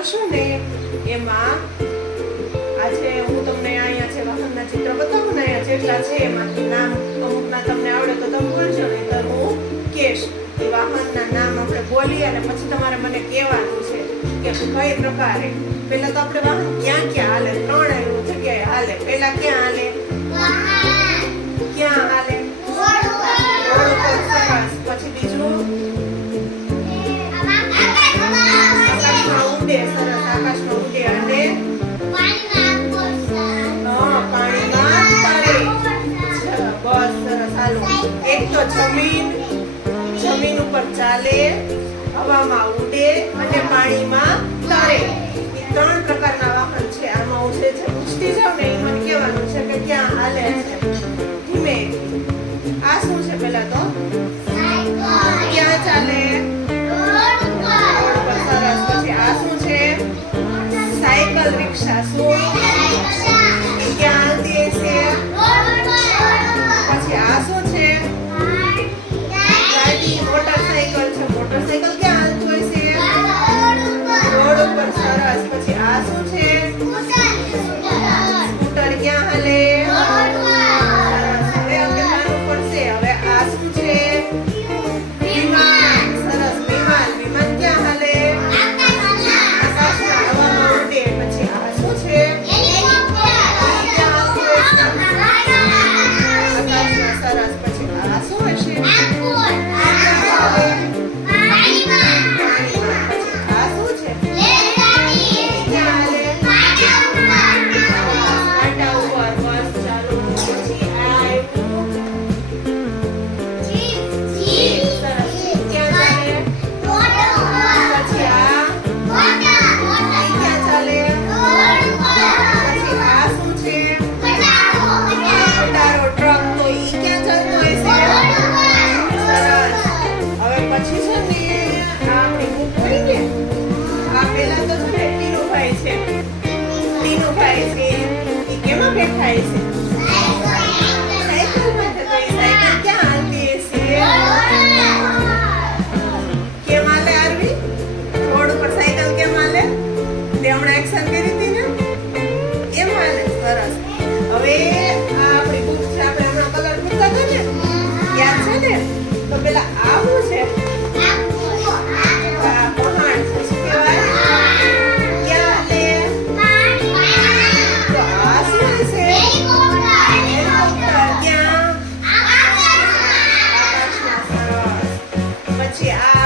કરશો ને એમાં આજે હું તમને અહીંયા છે વાહનના ચિત્ર બતાવું ને અહીંયા જેટલા છે એમાંથી નામ અમુકના તમને આવડે તો તમે બોલજો નહીં તો હું કેશ એ વાહનના નામ આપણે બોલી અને પછી તમારે મને કહેવાનું છે કે કઈ પ્રકારે. પહેલા તો આપણે વાહન ક્યાં ક્યાં હાલે? ત્રણ જગ્યાએ હાલે. પહેલા ક્યાં હાલે? ઉડે સરસ આકાશમાં ઉડે અને પાણીમાં બસ સરસ, હાલો. એક તો જમીન જમીન ઉપર ચાલે, હવામાં ઉડે અને પાણીમાં તરે. એ ત્રણ પ્રકારના વાહન છે. આમાં હું જાઉં જાય છે હવે આ આપણી બુક છે હમણાં કલર મૂકતા હતા ને છે ને તો પેલા પછી આ